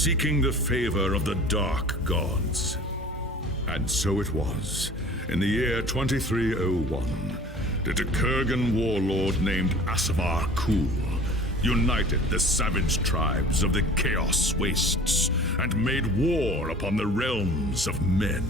seeking the favor of the dark gods. And so it was, in the year 2301, that a Kurgan warlord named Asavar Kul united the savage tribes of the Chaos Wastes and made war upon the realms of men.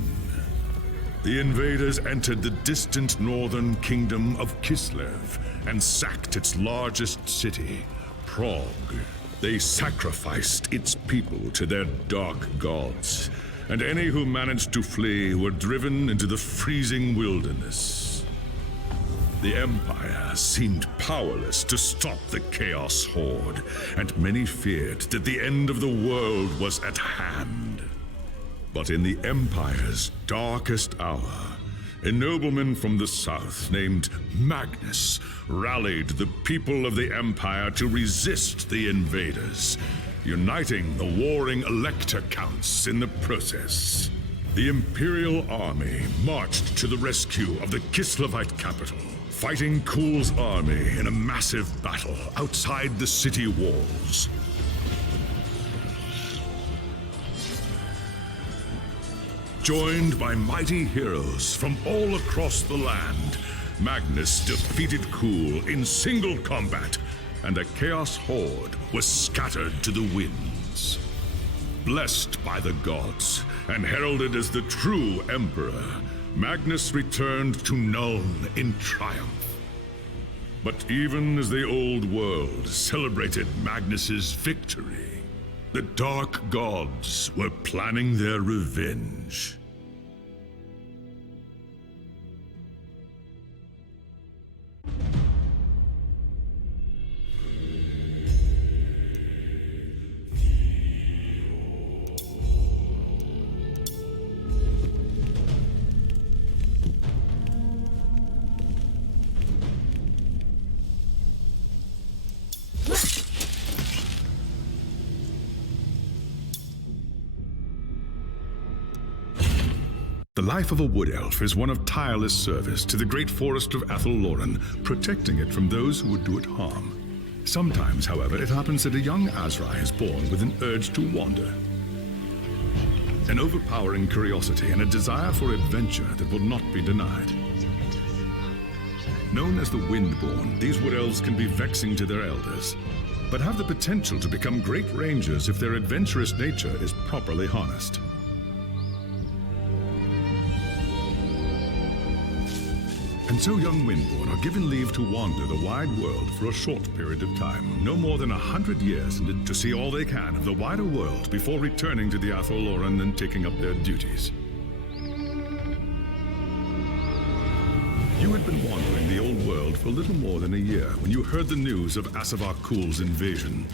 The invaders entered the distant northern kingdom of Kislev and sacked its largest city, Prague. They sacrificed its people to their dark gods, and any who managed to flee were driven into the freezing wilderness. The Empire seemed powerless to stop the Chaos Horde, and many feared that the end of the world was at hand. But in the Empire's darkest hour, a nobleman from the south named Magnus rallied the people of the Empire to resist the invaders, uniting the warring Elector counts in the process. The Imperial army marched to the rescue of the Kislevite capital, fighting Kul's army in a massive battle outside the city walls. Joined by mighty heroes from all across the land, Magnus defeated Kul in single combat, and a Chaos Horde was scattered to the winds. Blessed by the gods and heralded as the true Emperor, Magnus returned to Nuln in triumph. But even as the old world celebrated Magnus's victory, the dark gods were planning their revenge. The life of a wood elf is one of tireless service to the great forest of Athel-Loren, protecting it from those who would do it harm. Sometimes, however, it happens that a young Azrai is born with an urge to wander. An overpowering curiosity and a desire for adventure that will not be denied. Known as the Windborn, these wood elves can be vexing to their elders, but have the potential to become great rangers if their adventurous nature is properly harnessed. And so young Windborn are given leave to wander the wide world for a short period of time, no more than 100 years, to see all they can of the wider world before returning to the Athel-Loren and taking up their duties. You had been wandering the old world for little more than a year when you heard the news of Asavar Kul's invasion.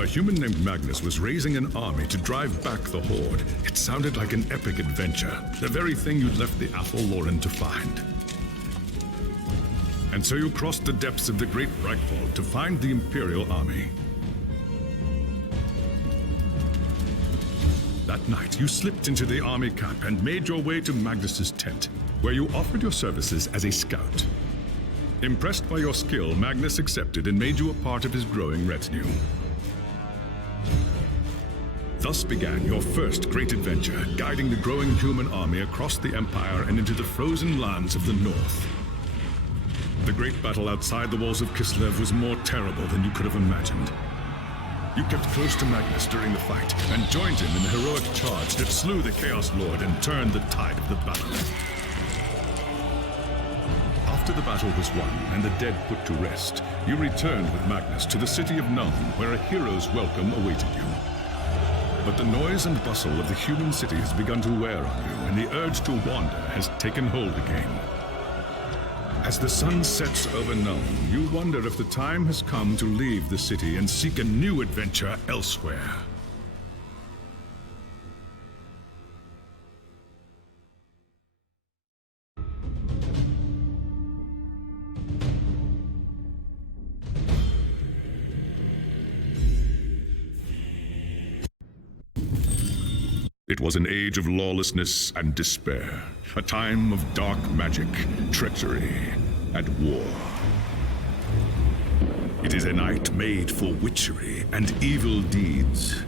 A human named Magnus was raising an army to drive back the Horde. It sounded like an epic adventure, the very thing you'd left the Athel-Loren to find. And so you crossed the depths of the Great Breakfall to find the Imperial army. That night, you slipped into the army camp and made your way to Magnus's tent, where you offered your services as a scout. Impressed by your skill, Magnus accepted and made you a part of his growing retinue. Thus began your first great adventure, guiding the growing human army across the Empire and into the frozen lands of the North. The great battle outside the walls of Kislev was more terrible than you could have imagined. You kept close to Magnus during the fight and joined him in the heroic charge that slew the Chaos Lord and turned the tide of the battle. After the battle was won and the dead put to rest, you returned with Magnus to the city of Nuln, where a hero's welcome awaited you. But the noise and bustle of the human city has begun to wear on you, and the urge to wander has taken hold again. As the sun sets over Nuln, you wonder if the time has come to leave the city and seek a new adventure elsewhere. It was an age of lawlessness and despair, a time of dark magic, treachery, and war. It is a night made for witchery and evil deeds,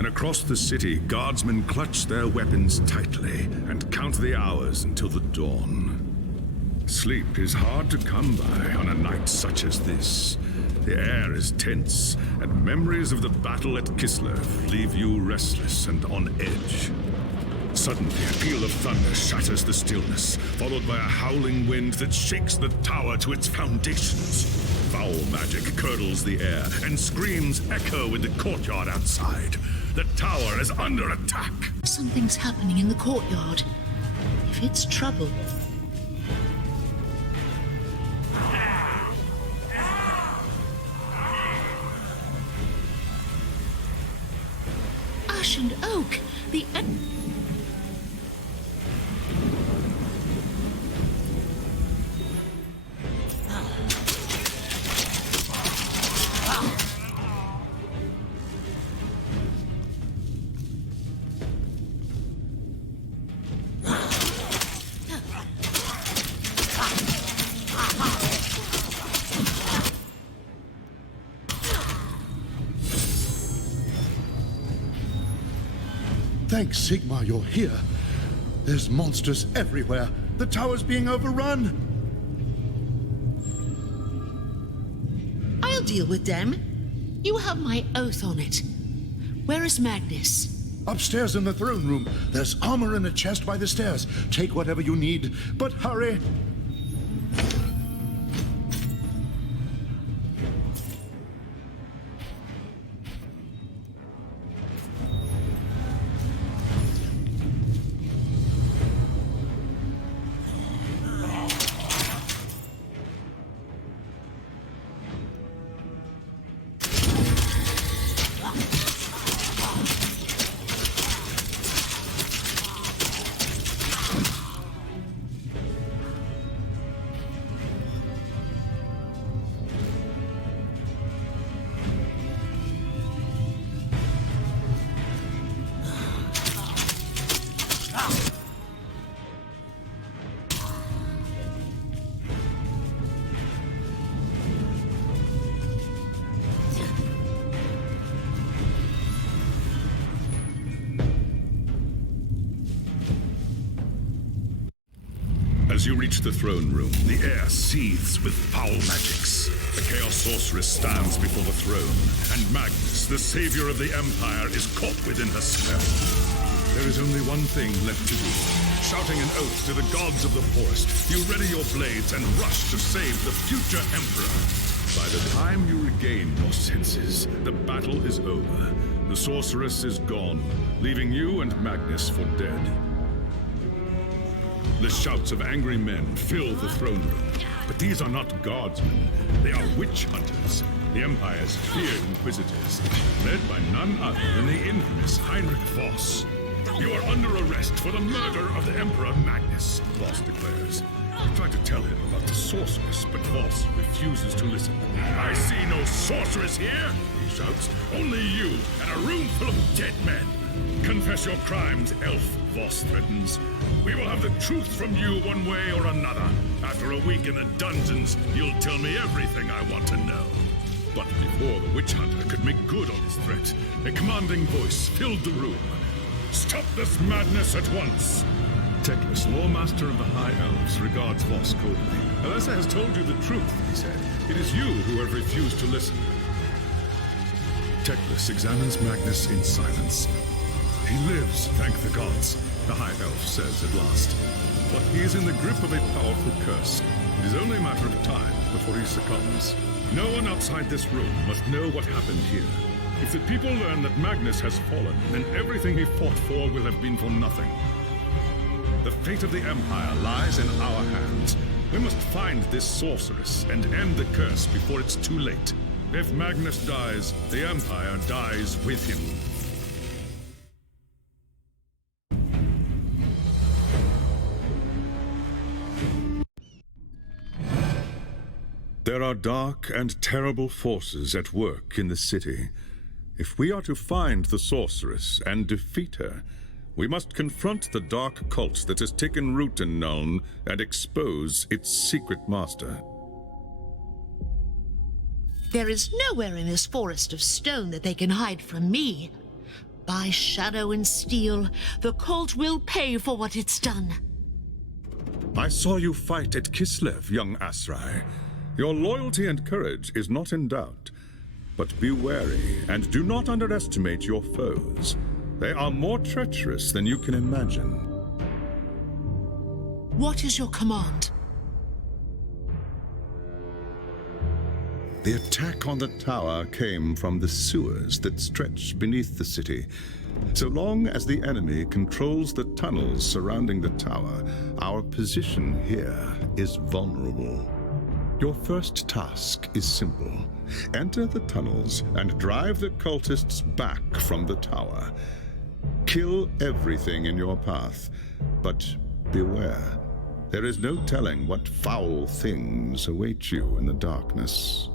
and across the city, guardsmen clutch their weapons tightly and count the hours until the dawn. Sleep is hard to come by on a night such as this. The air is tense, and memories of the battle at Kislev leave you restless and on edge. Suddenly, a peal of thunder shatters the stillness, followed by a howling wind that shakes the tower to its foundations. Foul magic curdles the air, and screams echo in the courtyard outside. The tower is under attack. Something's happening in the courtyard. If it's trouble... Ash and Oak, the... Thanks, Sigmar, you're here. There's monsters everywhere. The tower's being overrun. I'll deal with them. You have my oath on it. Where is Magnus? Upstairs in the throne room. There's armor in a chest by the stairs. Take whatever you need, but hurry. As you reach the throne room, the air seethes with foul magics. The Chaos Sorceress stands before the throne, and Magnus, the savior of the Empire, is caught within her spell. There is only one thing left to do. Shouting an oath to the gods of the forest, you ready your blades and rush to save the future Emperor. By the time you regain your senses, the battle is over. The Sorceress is gone, leaving you and Magnus for dead. The shouts of angry men fill the throne room. But these are not guardsmen. They are witch hunters, the Empire's feared inquisitors, led by none other than the infamous Heinrich Voss. You are under arrest for the murder of the Emperor Magnus, Voss declares. You try to tell him about the sorceress, but Voss refuses to listen. I see no sorceress here, he shouts. Only you and a room full of dead men. Confess your crimes, elf, Voss threatens. We will have the truth from you one way or another. After a week in the dungeons, you'll tell me everything I want to know. But before the witch hunter could make good on his threat, a commanding voice filled the room. Stop this madness at once! Teclis, Lawmaster of the High Elves, regards Voss coldly. Elessa has told you the truth, he said. It is you who have refused to listen. Teclis examines Magnus in silence. He lives, thank the gods, the High Elf says at last. But he is in the grip of a powerful curse. It is only a matter of time before he succumbs. No one outside this room must know what happened here. If the people learn that Magnus has fallen, then everything he fought for will have been for nothing. The fate of the Empire lies in our hands. We must find this sorceress and end the curse before it's too late. If Magnus dies, the Empire dies with him. There are dark and terrible forces at work in the city. If we are to find the sorceress and defeat her, we must confront the dark cult that has taken root in Nuln and expose its secret master. There is nowhere in this forest of stone that they can hide from me. By shadow and steel, the cult will pay for what it's done. I saw you fight at Kislev, young Asrai. Your loyalty and courage is not in doubt. But be wary and do not underestimate your foes. They are more treacherous than you can imagine. What is your command? The attack on the tower came from the sewers that stretch beneath the city. So long as the enemy controls the tunnels surrounding the tower, our position here is vulnerable. Your first task is simple. Enter the tunnels and drive the cultists back from the tower. Kill everything in your path, but beware. There is no telling what foul things await you in the darkness.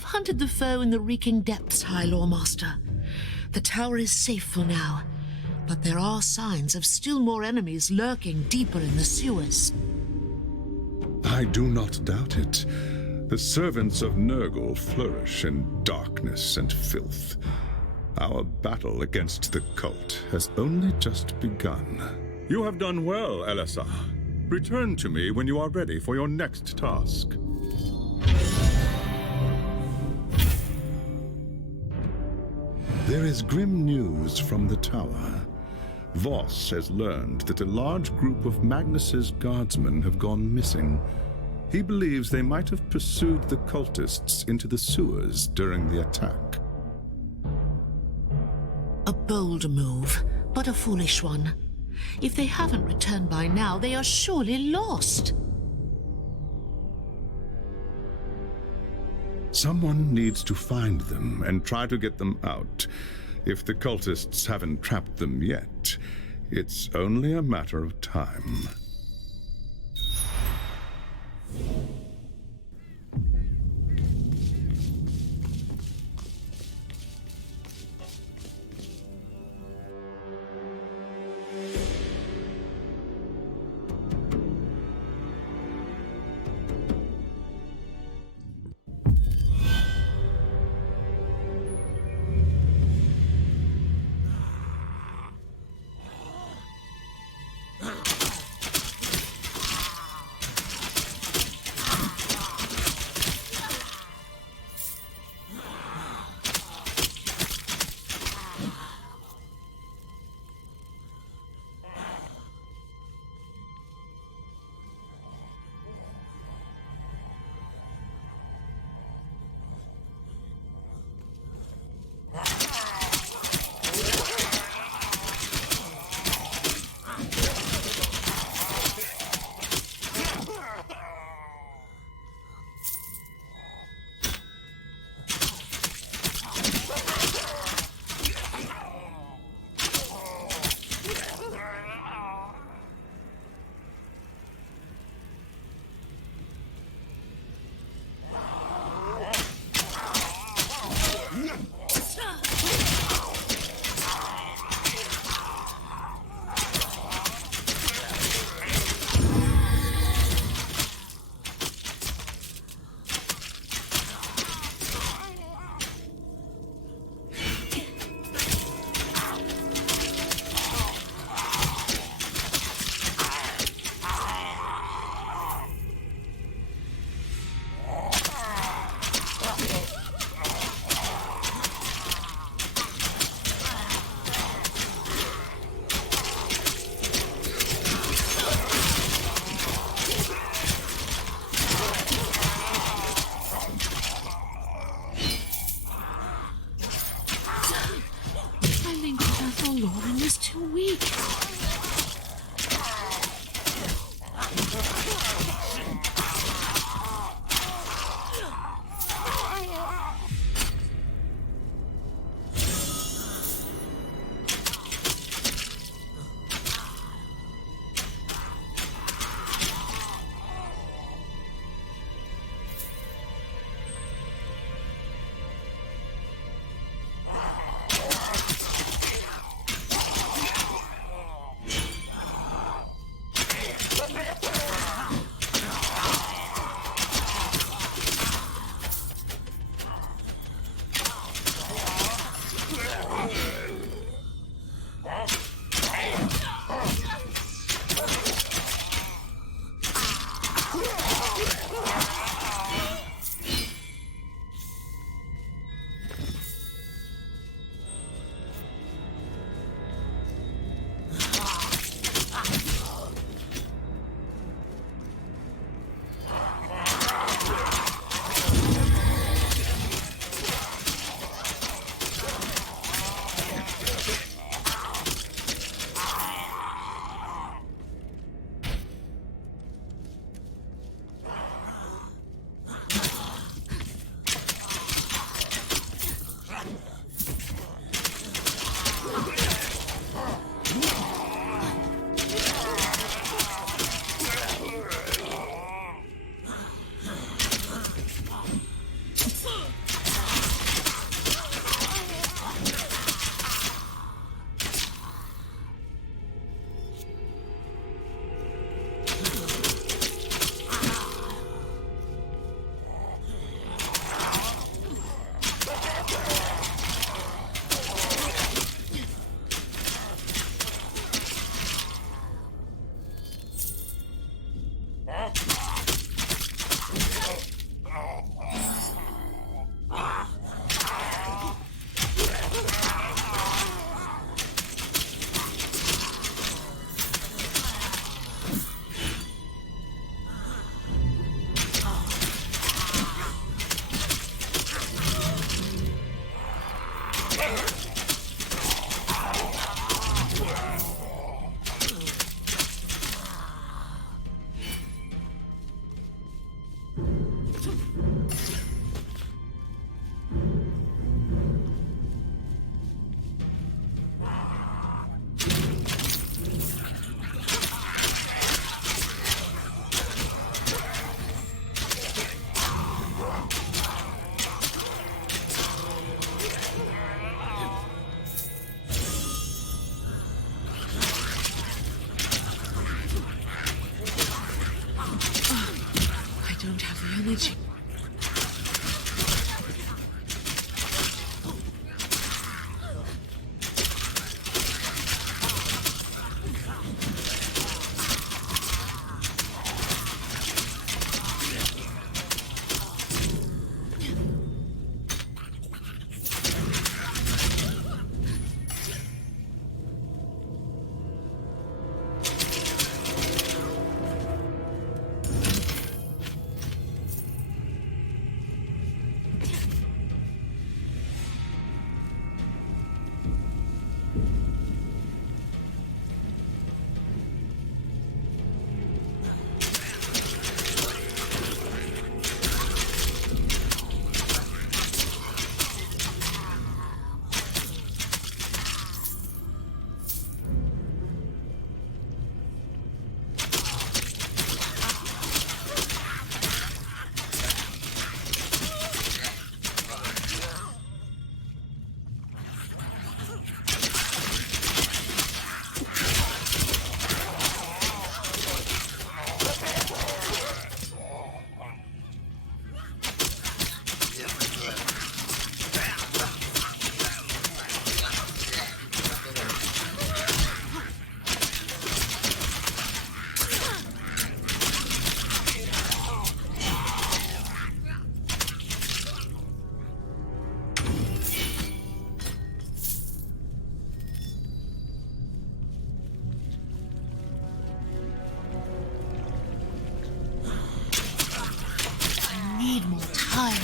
have hunted the foe in the reeking depths, High Lawmaster. The tower is safe for now, but there are signs of still more enemies lurking deeper in the sewers. I do not doubt it. The servants of Nurgle flourish in darkness and filth. Our battle against the cult has only just begun. You have done well, Elessa. Return to me when you are ready for your next task. There is grim news from the tower. Voss has learned that a large group of Magnus's guardsmen have gone missing. He believes they might have pursued the cultists into the sewers during the attack. A bold move, but a foolish one. If they haven't returned by now, they are surely lost. Someone needs to find them and try to get them out. If the cultists haven't trapped them yet, it's only a matter of time. managing. Need more time.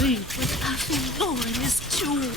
Leave without lowering his jewel.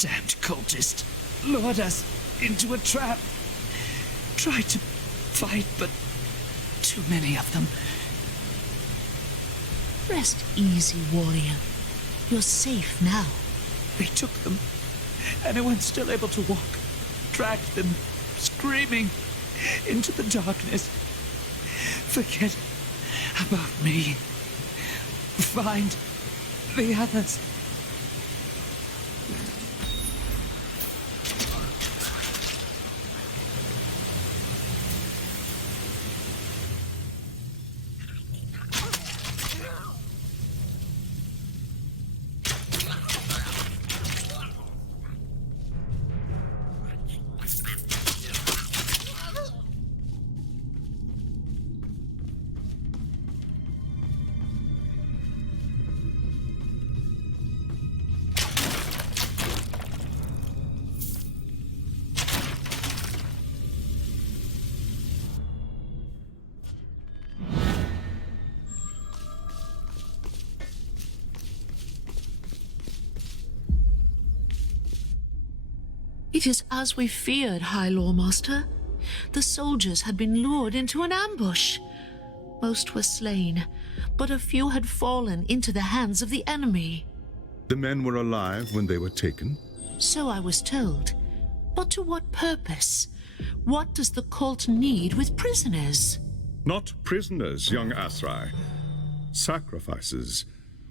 Damned cultist lured us into a trap. Tried to fight, but too many of them. Rest easy, warrior. You're safe now. They took them. Anyone still able to walk dragged them, screaming, into the darkness. Forget about me. Find the others. It is as we feared, High Lawmaster. The soldiers had been lured into an ambush. Most were slain, but a few had fallen into the hands of the enemy. The men were alive when they were taken? So I was told. But to what purpose? What does the cult need with prisoners? Not prisoners, young Asrai. Sacrifices.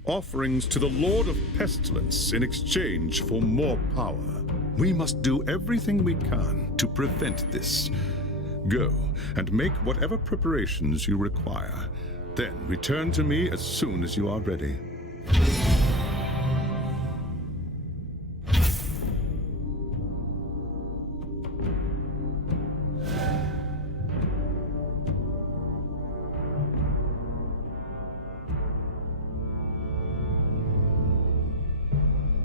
Offerings to the Lord of Pestilence in exchange for more power. We must do everything we can to prevent this. Go and make whatever preparations you require. Then return to me as soon as you are ready.